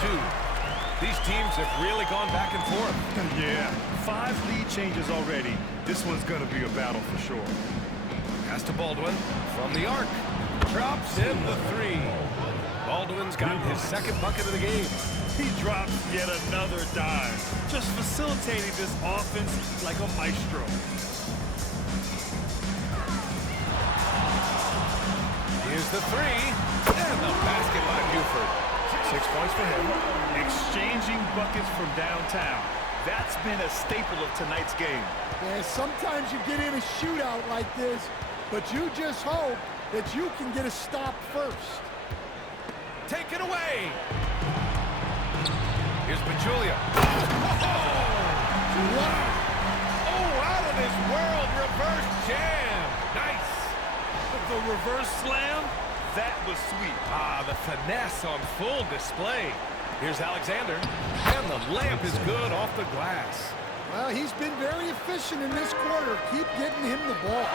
2. These teams have really gone back and forth. Yeah, 5 lead changes already. This one's going to be a battle for sure. Pass to Baldwin from the arc. Drops in the 3. Baldwin's got his second bucket of the game. He drops yet another dime, just facilitating this offense like a maestro. Here's the 3, and the basket by Buford. 6 points for him. Exchanging buckets from downtown. That's been a staple of tonight's game. Yeah, sometimes you get in a shootout like this, but you just hope that you can get a stop first. Take it away. Here's Pachulia. Oh, out of this world reverse jam. Nice. The reverse slam, that was sweet. Ah, the finesse on full display. Here's Alexander, and the layup is good off the glass. Well, he's been very efficient in this quarter. Keep getting him the ball.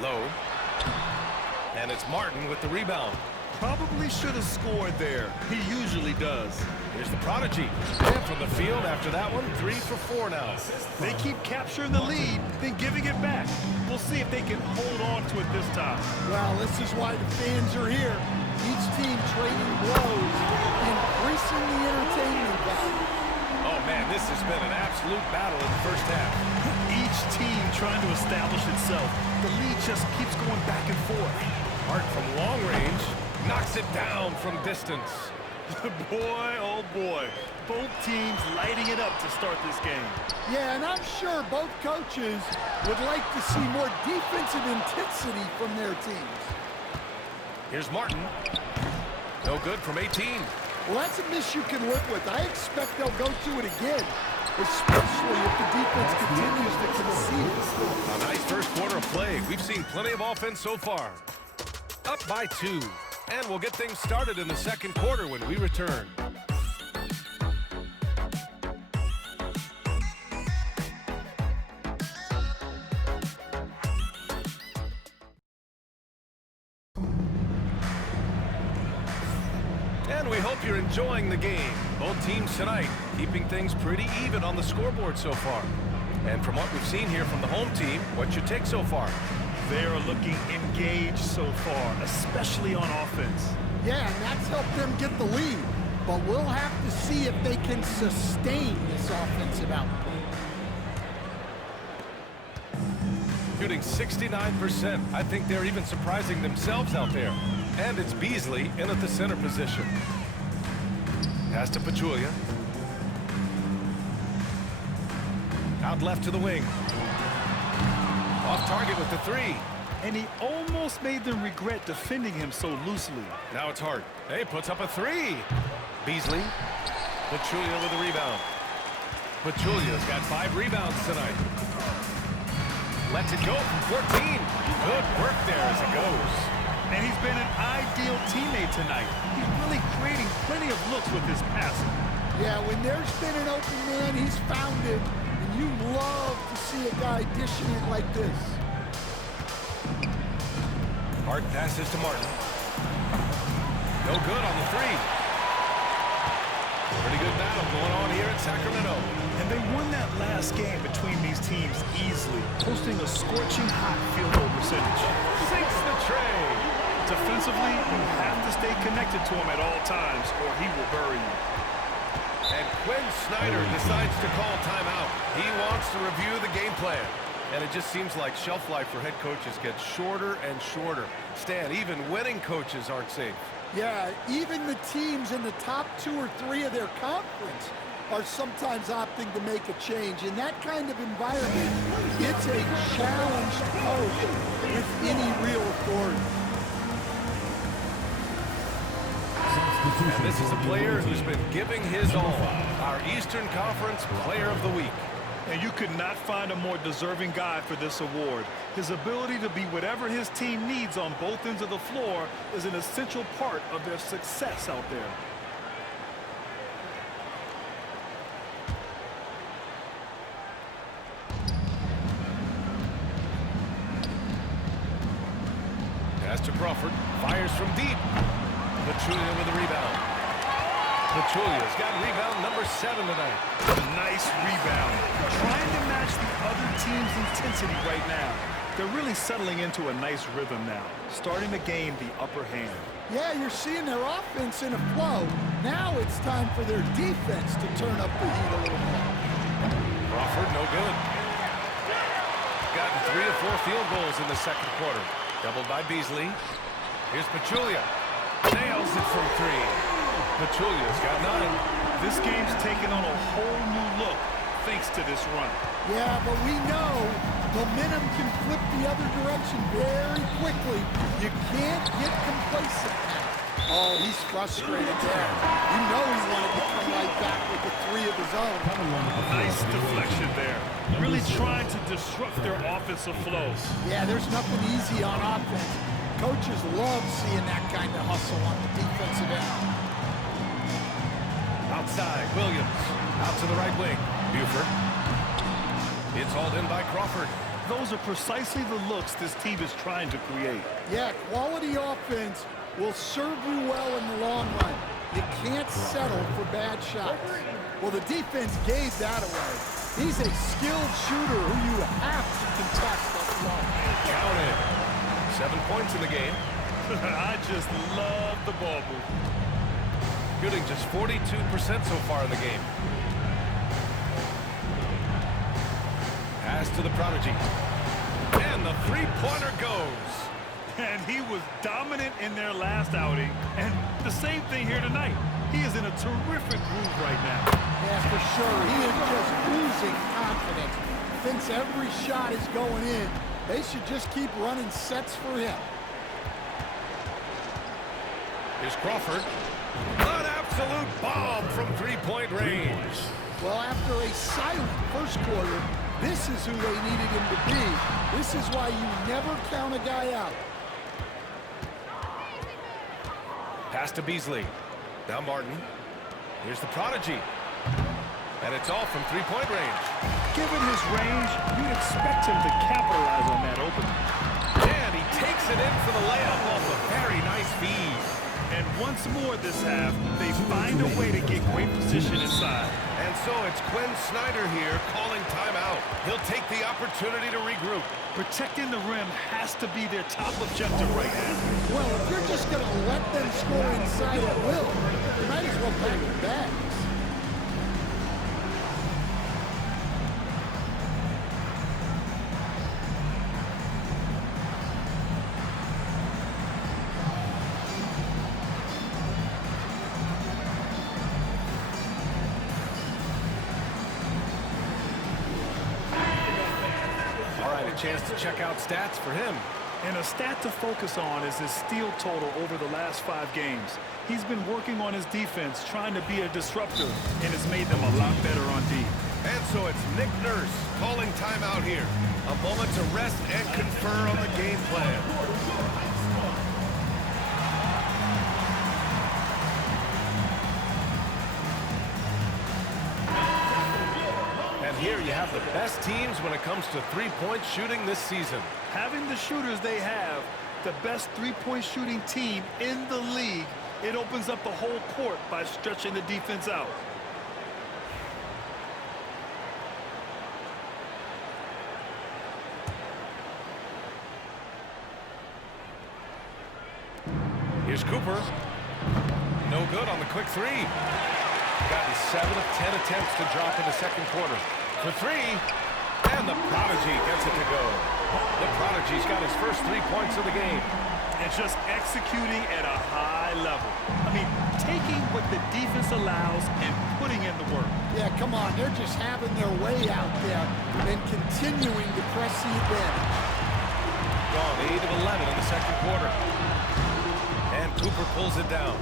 Low. And it's Martin with the rebound. Probably should have scored there. He usually does. Here's the prodigy. And from the field after that one, 3 for 4 now. They keep capturing the lead, then giving it back. We'll see if they can hold on to it this time. Well, this is why the fans are here. Each team trading blows, increasing the entertainment value. Oh, man, this has been an absolute battle in the first half. Each team trying to establish itself. The lead just keeps going back and forth. Hart from long range knocks it down from distance. Boy, oh boy. Both teams lighting it up to start this game. Yeah, and I'm sure both coaches would like to see more defensive intensity from their teams. Here's Martin. No good from 18. Well, that's a miss you can live with. I expect they'll go to it again, especially if the defense continues to concede. A nice first quarter of play. We've seen plenty of offense so far. Up by 2. And we'll get things started in the second quarter when we return. And we hope you're enjoying the game. Both teams tonight keeping things pretty even on the scoreboard so far. And from what we've seen here from the home team, what's your take so far? They are looking engaged so far, especially on offense. Yeah, and that's helped them get the lead. But we'll have to see if they can sustain this offensive output. Shooting 69%. I think they're even surprising themselves out there. And it's Beasley in at the center position. Pass to Pachulia. Out left to the wing. Off target with the 3. And he almost made them regret defending him so loosely. Now it's Hart. Hey, puts up a 3. Beasley. Pachulia with a rebound. Pachulia's got 5 rebounds tonight. Lets it go from 14. Good work there as it goes. And he's been an ideal teammate tonight. He's really creating plenty of looks with his passing. Yeah, when there's been an open man, he's found it. And you love to see a guy dishing it like this. Hart passes to Martin. No good on the 3. Pretty good battle going on here in Sacramento. And they won that last game between these teams easily, posting a scorching hot field goal percentage. Sinks the tray. Defensively, you have to stay connected to him at all times, or he will bury you. And Quinn Snyder decides to call timeout. He wants to review the game plan. And it just seems like shelf life for head coaches gets shorter and shorter. Stan, even winning coaches aren't safe. Yeah, even the teams in the top 2 or 3 of their conference are sometimes opting to make a change. In that kind of environment, it's a challenged coach with any real authority. And this is a player who's been giving his all. Our Eastern Conference Player of the Week. And you could not find a more deserving guy for this award. His ability to be whatever his team needs on both ends of the floor is an essential part of their success out there. Pass to Crawford. Fires from deep. Pachulia with the rebound. Pachulia's got rebound number 7 tonight. Nice rebound. Trying to match the other team's intensity right now. They're really settling into a nice rhythm now, starting to gain the upper hand. Yeah, you're seeing their offense in a flow. Now it's time for their defense to turn up the heat a little more. Crawford, no good. Gotten 3 or 4 field goals in the second quarter. Doubled by Beasley. Here's Pachulia. Nails it from 3. Pachulia's got 9. This game's taken on a whole new look thanks to this run. Yeah, but we know momentum can flip the other direction very quickly. You can't get complacent now. Oh, he's frustrated there. You know he wanted to come right back with the 3 of his own. Nice deflection there. Really trying to disrupt their offensive flow. Yeah, there's nothing easy on offense. Coaches love seeing that kind of hustle on the defensive end. Outside, Williams. Out to the right wing. Buford. It's hauled in by Crawford. Those are precisely the looks this team is trying to create. Yeah, quality offense will serve you well in the long run. You can't settle for bad shots. Well, the defense gave that away. He's a skilled shooter who you have to contest up front. Counted. 7 points in the game. I just love the ball movement. Shooting just 42% so far in the game. Pass to the prodigy. And the three-pointer goes. And he was dominant in their last outing. And the same thing here tonight. He is in a terrific groove right now. Yeah, for sure. He is just oozing confidence. Thinks every shot is going in. They should just keep running sets for him. Here's Crawford. An absolute bomb from three-point range. Well, after a silent first quarter, this is who they needed him to be. This is why you never count a guy out. Pass to Beasley. Now Martin. Here's the prodigy. And it's all from three-point range. Given his range, you'd expect him to capitalize on that opening. And he takes it in for the layup off a very nice feed. And once more this half, they find a way to get great position inside. And so it's Quinn Snyder here calling timeout. He'll take the opportunity to regroup. Protecting the rim has to be their top objective right now. Well, if you're just going to let them score inside at will, you might as well pack your bags. Chance to check out stats for him. And a stat to focus on is his steal total over the last 5 games. He's been working on his defense, trying to be a disruptor, and it's made them a lot better on D. And so it's Nick Nurse calling timeout here. A moment to rest and confer on the game plan. Here you have the best teams when it comes to three-point shooting this season. Having the shooters they have, the best three-point shooting team in the league, it opens up the whole court by stretching the defense out. Here's Cooper. No good on the quick 3. Gotten 7 of 10 attempts to drop in the second quarter. For 3, and the prodigy gets it to go. The prodigy's got his first 3 points of the game. And just executing at a high level. I mean, taking what the defense allows and putting in the work. Yeah, come on. They're just having their way out there and continuing to press the advantage. Gone 8 of 11 in the second quarter. And Cooper pulls it down.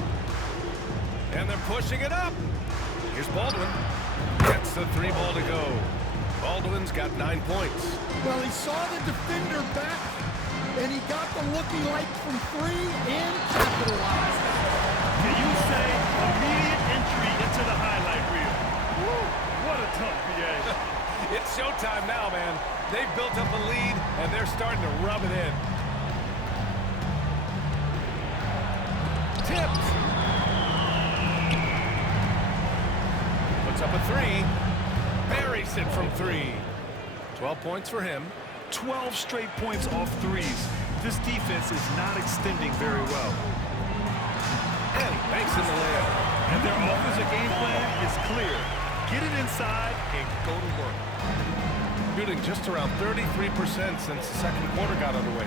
And they're pushing it up. Here's Baldwin. Gets the 3 ball to go. Baldwin's got 9 points. Well, he saw the defender back, and he got the looking like from 3 and capitalized. Can you say immediate entry into the highlight reel? Woo, what a tough PA. It's showtime now, man. They've built up a lead, and they're starting to rub it in. tipped. Puts up a three. Buries it from three. 12 points for him. 12 straight points off threes. This defense is not extending very well. And he banks in the layup. And their offensive game plan is clear. Get it inside and go to work. Shooting just around 33% since the second quarter got underway.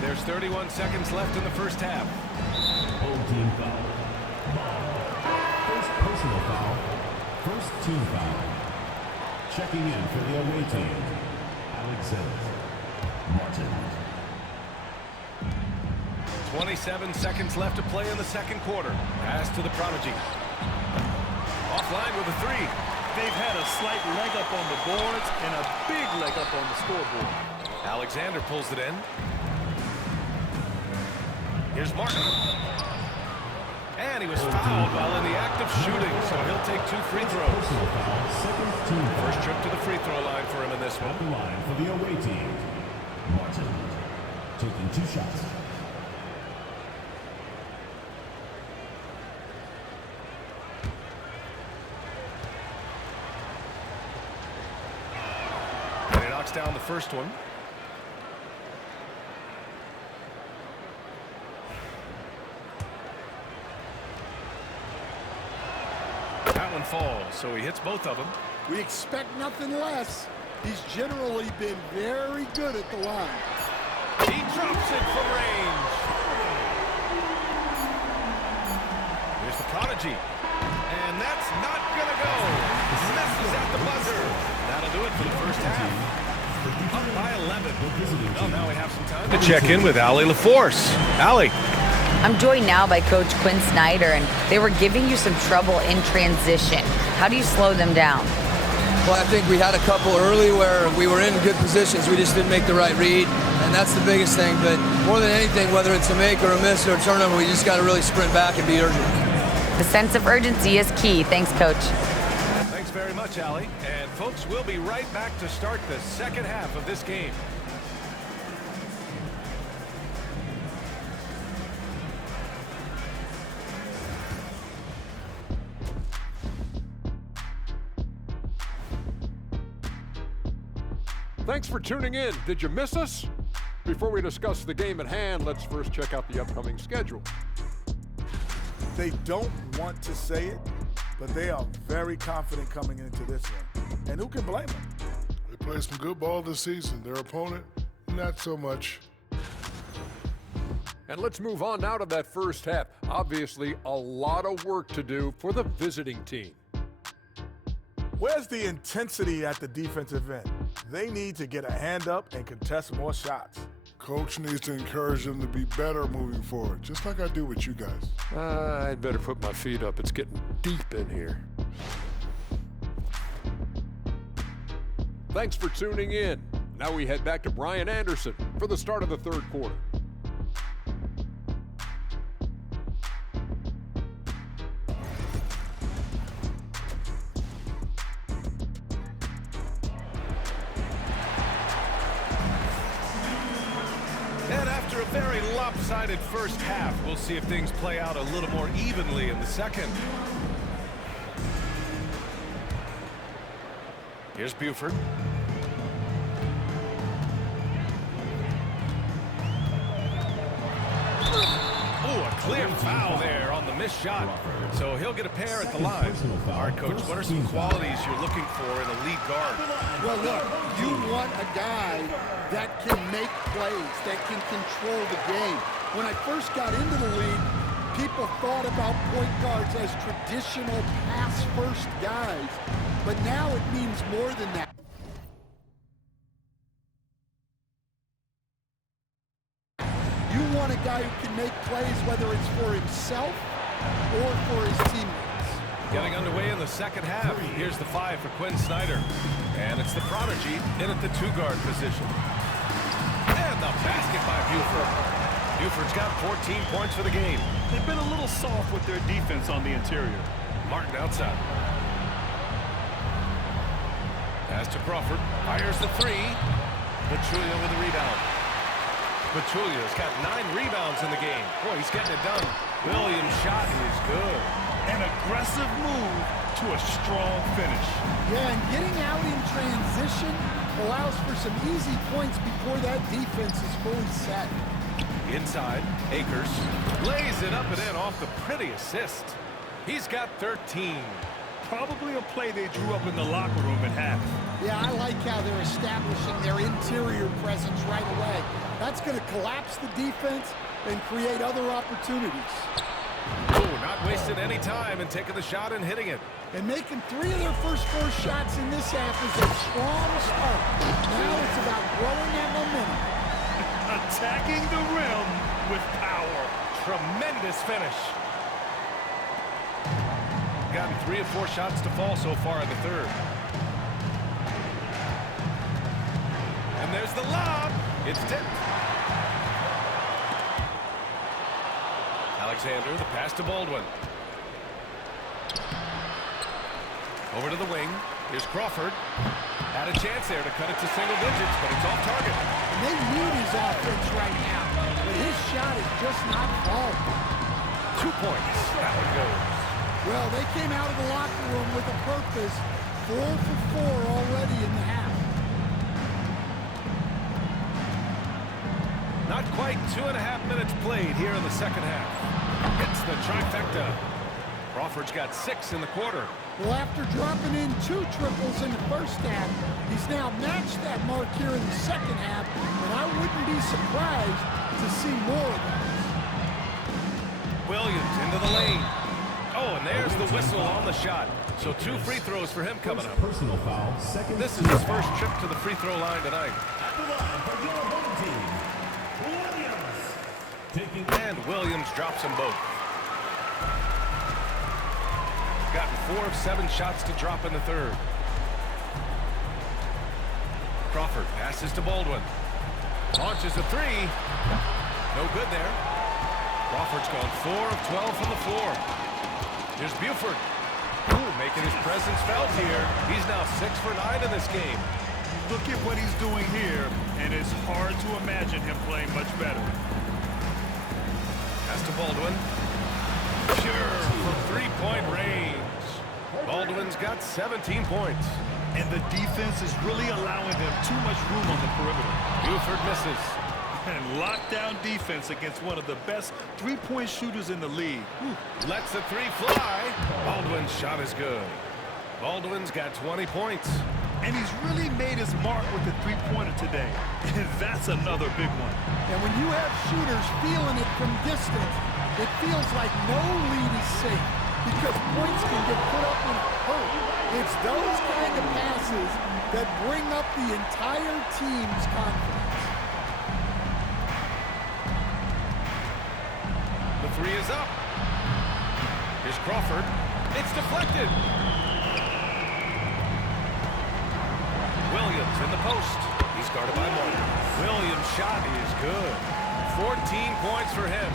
There's 31 seconds left in the first half. Old team foul. First personal foul. First team foul. Checking in for the away team, Alexander Martin. 27 seconds left to play in the second quarter. Pass to the Prodigy. Offline with a three. They've had a slight leg up on the boards and a big leg up on the scoreboard. Alexander pulls it in. Here's Martin. And he was fouled while in the act of shooting, so he'll take 2 free throws. First trip to the free throw line for him in this one. The line for the away team, Martin, taking 2 shots. And he knocks down the first one. That one falls, so he hits both of them. We expect nothing less. He's generally been very good at the line. He drops it from range. Here's the Prodigy. And that's not going to go. Misses at the buzzer. That'll do it for the first half. Up by 11. Well, now we have some time to check in with Allie LaForce. Allie. I'm joined now by Coach Quinn Snyder, and they were giving you some trouble in transition. How do you slow them down? Well, I think we had a couple early where we were in good positions. We just didn't make the right read, and that's the biggest thing. But more than anything, whether it's a make or a miss or a turnover, we just got to really sprint back and be urgent. The sense of urgency is key. Thanks, Coach. Thanks very much, Allie. And, folks, we'll be right back to start the second half of this game. Thanks for tuning in. Did you miss us? Before we discuss the game at hand, let's first check out the upcoming schedule. They don't want to say it, but they are very confident coming into this one. And who can blame them? They played some good ball this season. Their opponent, not so much. And let's move on now to that first half. Obviously, a lot of work to do for the visiting team. Where's the intensity at the defensive end? They need to get a hand up and contest more shots. Coach needs to encourage them to be better moving forward, just like I do with you guys. I'd better put my feet up. It's getting deep in here. Thanks for tuning in. Now we head back to Brian Anderson for the start of the third quarter. And after a very lopsided first half, we'll see if things play out a little more evenly in the second. Here's Buford. Oh, a clear foul there on the missed shot. So he'll get a pair at the line. All right, Coach, what are some qualities you're looking for in a lead guard? Well, look, you want a guy that can make plays, that can control the game. When I first got into the league, people thought about point guards as traditional pass-first guys, but now it means more than that. You want a guy who can make plays, whether it's for himself or for his teammates. Getting underway in the second half. Here's the 5 for Quinn Snyder. And it's the Prodigy in at the 2-guard position. And the basket by Buford. Buford's got 14 points for the game. They've been a little soft with their defense on the interior. Martin outside. Pass to Crawford. Fires the 3. Pachulia with the rebound. Pachulia's got 9 rebounds in the game. Boy, he's getting it done. Williams' shot is good. An aggressive move to a strong finish. Yeah, and getting out in transition allows for some easy points before that defense is fully set. Inside, Akers lays it up and in off the pretty assist. He's got 13. Probably a play they drew up in the locker room at half. Yeah, I like how they're establishing their interior presence right away. That's going to collapse the defense and create other opportunities. Oh, not wasting any time and taking the shot and hitting it. And making 3 of their first 4 shots in this half is a strong start. Now it's about growing that momentum. Attacking the rim with power. Tremendous finish. Gotten 3 of 4 shots to fall so far in the third. And there's the lob. It's tipped. Alexander, the pass to Baldwin. Over to the wing. Here's Crawford. Had a chance there to cut it to single digits, but it's off target. And they need his offense right now, but his shot is just not falling. 2 points. That one goes. Well, they came out of the locker room with a purpose. 4 for 4 already in the half. Not quite 2.5 minutes played here in the second half. Hits the trifecta. Crawford's got 6 in the quarter. Well, after dropping in 2 triples in the first half, he's now matched that mark here in the second half, and I wouldn't be surprised to see more of those. Williams into the lane. Oh, and there's the whistle on the shot. So 2 free throws for him coming up. Personal foul, second. This is his first trip to the free throw line tonight. At the line for your home team, Williams. And Williams drops them both. Gotten 4 of 7 shots to drop in the third. Crawford passes to Baldwin. Launches a 3. No good there. Crawford's gone 4 of 12 from the floor. Here's Buford. Ooh, making his presence felt here. He's now 6 for 9 in this game. Look at what he's doing here, and it's hard to imagine him playing much better. Pass to Baldwin. Sure, from 3-point range. Baldwin's got 17 points. And the defense is really allowing them too much room on the perimeter. Buford misses. And lockdown defense against one of the best 3-point shooters in the league. Lets the 3 fly. Baldwin's shot is good. Baldwin's got 20 points. And he's really made his mark with the 3-pointer today. And that's another big one. And when you have shooters feeling it from distance, it feels like no lead is safe because points can get put up in a hurry. It's those kind of passes that bring up the entire team's confidence. The 3 is up. Here's Crawford. It's deflected. Williams in the post. He's guarded by Martin. Williams' shot is good. 14 points for him.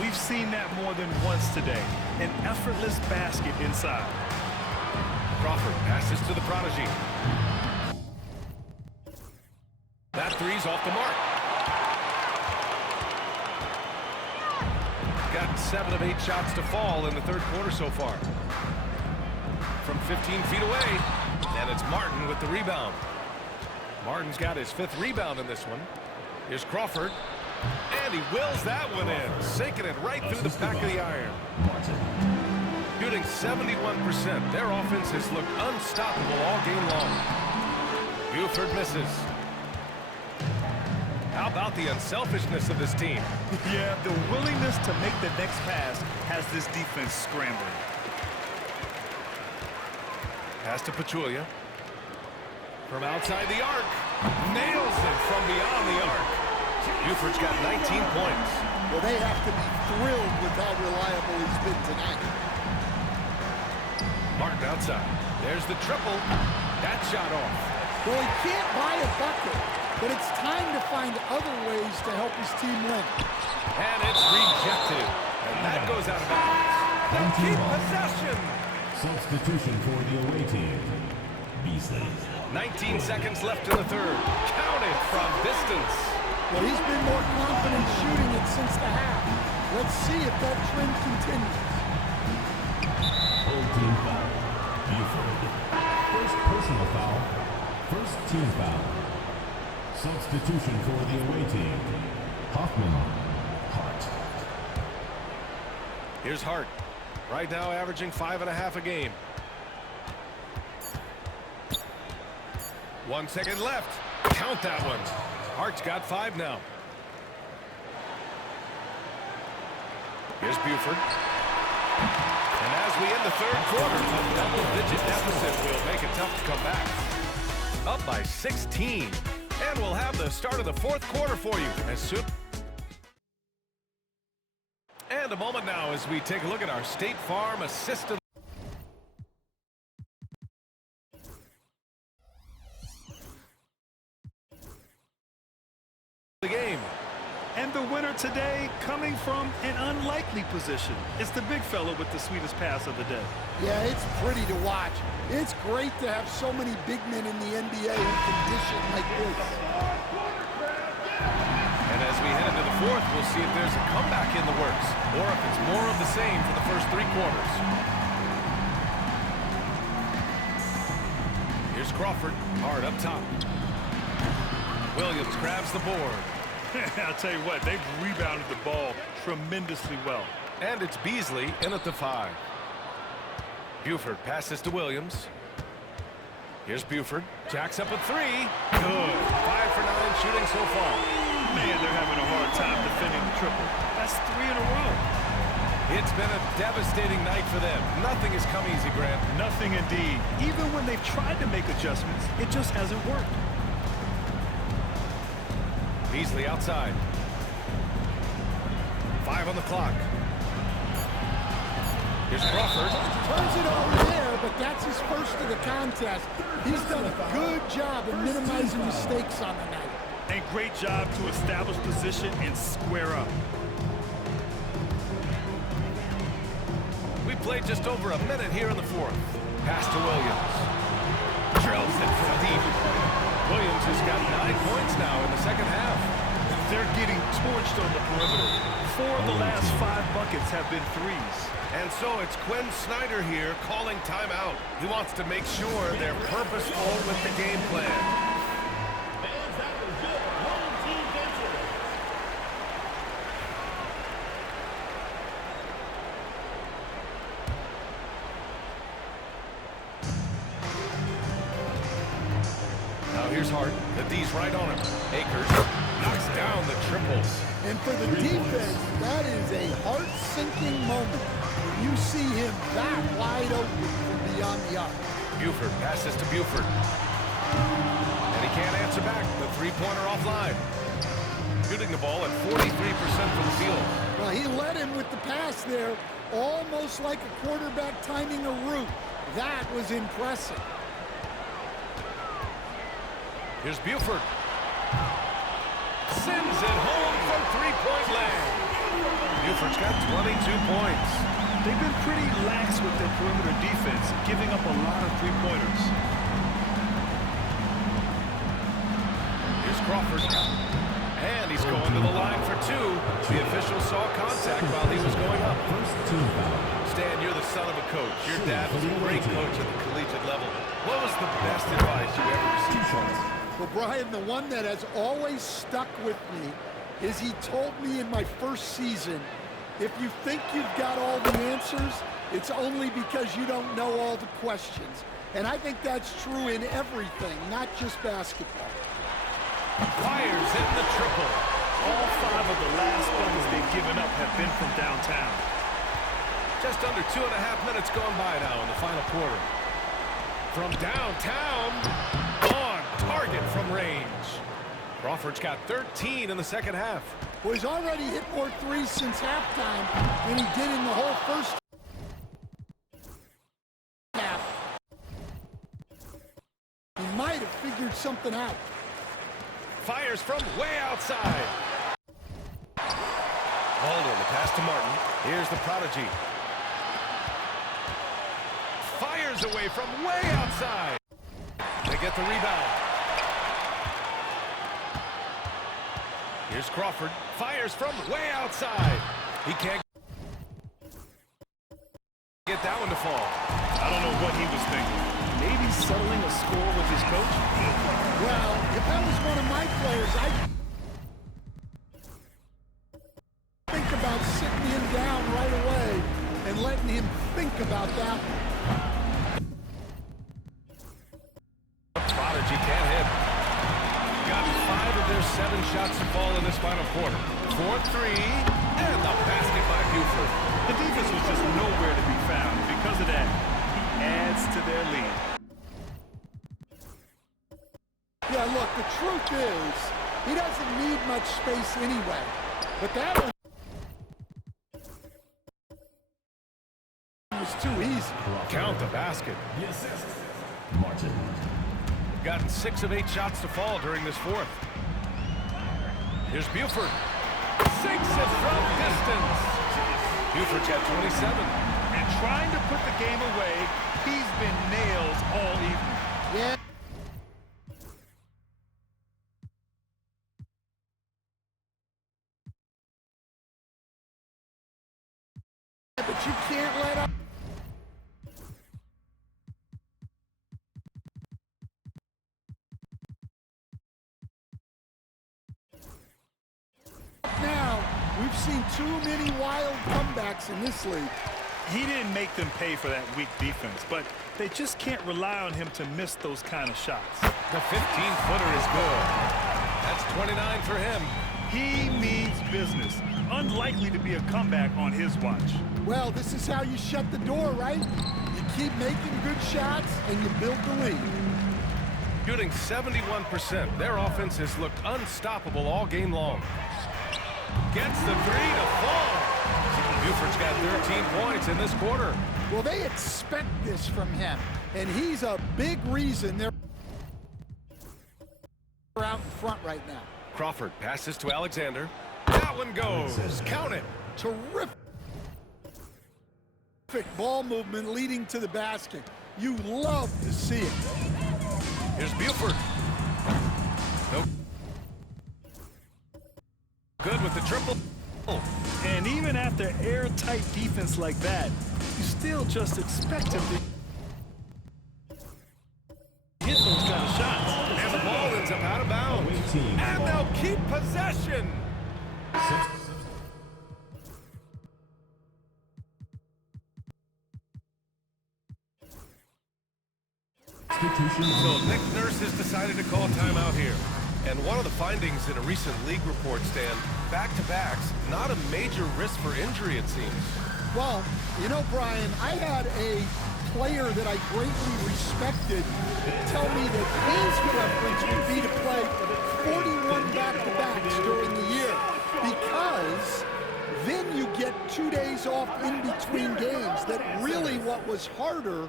We've seen that more than once today. An effortless basket inside. Crawford passes to the prodigy. That 3's off the mark. Got 7 of 8 shots to fall in the third quarter so far. From 15 feet away, and it's Martin with the rebound. Martin's got his 5th rebound in this one. Here's Crawford, and he wills that one in, sinking it right through the back of the iron. Shooting 71%. Their offense has looked unstoppable all game long. Buford misses. How about the unselfishness of this team? Yeah, the willingness to make the next pass has this defense scrambling. Pass to Pachulia. From outside the arc. Nails it from beyond the arc. Buford's got 19 points. Well, they have to be thrilled with how reliable he's been tonight. Martin outside. There's the triple. That shot off. Well, he can't buy a bucket, but it's time to find other ways to help his team win. And it's rejected. And that goes out of bounds. They'll keep possession. Substitution for the away team, Beasley. 19 seconds left in the third. Counted from distance. Well, he's been more confident shooting it since the half. Let's see if that trend continues. Full team foul. Buford. First personal foul. First team foul. Substitution for the away team. Hoffman. Hart. Here's Hart. Right now averaging 5.5 a game. 1 second left. Count that one. Hart's got 5 now. Here's Buford. And as we end the third quarter, a double-digit deficit will make it tough to come back. Up by 16. And we'll have the start of the fourth quarter for you as soon. And a moment now as we take a look at our State Farm assistant. The game. And the winner today coming from an unlikely position. It's the big fella with the sweetest pass of the day. Yeah, it's pretty to watch. It's great to have so many big men in the NBA who can dish it like this. And as we head into the fourth, we'll see if there's a comeback in the works or if it's more of the same for the first 3 quarters. Here's Crawford, hard up top. Williams grabs the board. I'll tell you what, they've rebounded the ball tremendously well. And it's Beasley in at the 5. Buford passes to Williams. Here's Buford. Jacks up a 3. Good. 5 for 9 shooting so far. Man, they're having a hard time defending the triple. That's 3 in a row. It's been a devastating night for them. Nothing has come easy, Grant. Nothing indeed. Even when they've tried to make adjustments, it just hasn't worked. Beasley outside. 5 on the clock. Here's Crawford. Turns it over there, but that's his first of the contest. He's done a good job of minimizing mistakes on the night. And great job to establish position and square up. We played just over a minute here in the fourth. Pass to Williams. Drills it from deep. Williams has got 9 points now in the second half. They're getting torched on the perimeter. 4 of the last 5 buckets have been threes. And so it's Quinn Snyder here calling timeout. He wants to make sure they're purposeful with the game plan. Here's Hart. The D's right on him. Akers knocks down the triples. And for the defense, that is a heart-sinking moment. You see him that wide open from beyond the arc. Buford passes to Buford. And he can't answer back. The three-pointer offline. Shooting the ball at 43% from the field. Well, he led him with the pass there, almost like a quarterback timing a route. That was impressive. Here's Buford. Sends it home from three-point land. Buford's got 22 points. They've been pretty lax with their perimeter defense, giving up a lot of three-pointers. Here's Crawford. And he's going to the line for 2. The official saw contact while he was going up. Stan, you're the son of a coach. Your dad was a great coach at the collegiate level. What was the best advice you ever received? Well, Brian, the one that has always stuck with me is he told me in my first season, if you think you've got all the answers, it's only because you don't know all the questions. And I think that's true in everything, not just basketball. Fires in the triple. All 5 of the last buckets they've given up have been from downtown. Just under 2.5 minutes gone by now in the final quarter. From downtown, on target from range. Crawford's got 13 in the second half. Well, he's already hit more threes since halftime than he did in the whole first half. He might have figured something out. Fires from way outside. Aldo, the pass to Martin. Here's the prodigy. Fires away from way outside. They get the rebound. Here's Crawford. Fires from way outside. He can't get that one to fall. I don't know what he was thinking. Maybe settling a score with his coach? Well, if that was one of my players, I'd think about sitting him down right away and letting him think about that. Prodigy can't hit. Gotten 5 of their 7 shots to fall in this final quarter. 4-3, and the basket by Buford. The defense was just nowhere to be found. Because of that, he adds to their lead. Yeah, look, the truth is, he doesn't need much space anyway. But that one was too easy. Count the basket. The assist. Martin. Gotten 6 of 8 shots to fall during this fourth. Here's Buford. Sinks it from distance. Buford's got 27. And trying to put the game away, he's been nails all evening. Yeah. But you can't let up. Now, we've seen too many wild comebacks in this league. He didn't make them pay for that weak defense, but they just can't rely on him to miss those kind of shots. The 15-footer is good. That's 29 for him. He means business. Unlikely to be a comeback on his watch. Well, this is how you shut the door, right? You keep making good shots, and you build the lead. Shooting 71%. Their offense has looked unstoppable all game long. Gets the 3 to fall. Buford's got 13 points in this quarter. Well, they expect this from him, and he's a big reason they're out in front right now. Crawford passes to Alexander. That one goes. Count it. Terrific ball movement leading to the basket. You love to see it. Here's Buford. Nope. Good with the triple. And even after airtight defense like that, you still just expect him to hit those kind of shots. And the ball ends up out of bounds. And they'll keep possession. So Nick Nurse has decided to call timeout here. And one of the findings in a recent league report, Stan, back-to-backs, not a major risk for injury, it seems. Well, you know, Brian, I had a player that I greatly respected tell me that his preference would be to play 41 back-to-backs during the year because then you get 2 days off in between games. That really what was harder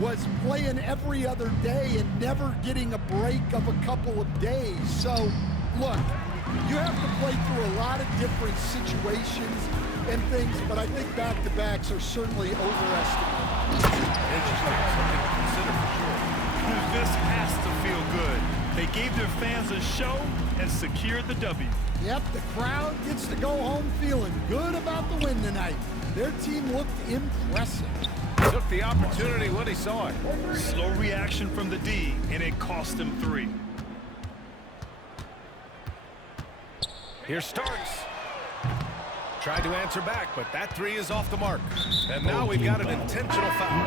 was playing every other day and never getting a break of a couple of days. So, look, you have to play through a lot of different situations and things, but I think back-to-backs are certainly overestimated. Interesting. Something to consider for sure. This has to feel good. They gave their fans a show and secured the W. Yep, the crowd gets to go home feeling good about the win tonight. Their team looked impressive. Took the opportunity when he saw it. Slow reaction from the D, and it cost him 3. Here Starks. Tried to answer back, but that 3 is off the mark. And now we've got an intentional foul.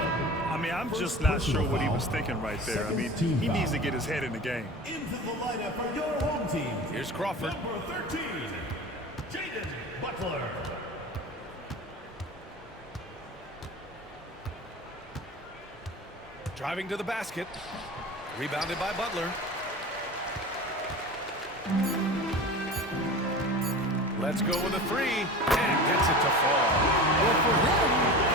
I mean, I'm just not sure what he was thinking right there. I mean, he needs to get his head in the game. Into the lineup for your home team. Here's Crawford. Number 13, Jaden Butler. Driving to the basket. Rebounded by Butler. Let's go with a 3. And gets it to fall. Well, for him,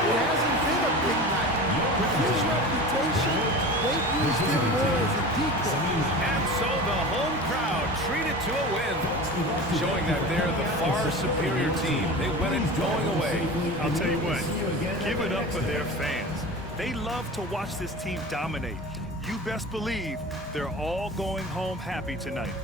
it hasn't been a big night. With his reputation, they've used him more as a decoy. And so the home crowd treated to a win. Showing that they're the far superior team. They win it going away. I'll tell you what, give it up for their fans. They love to watch this team dominate. you best believe they're all going home happy tonight.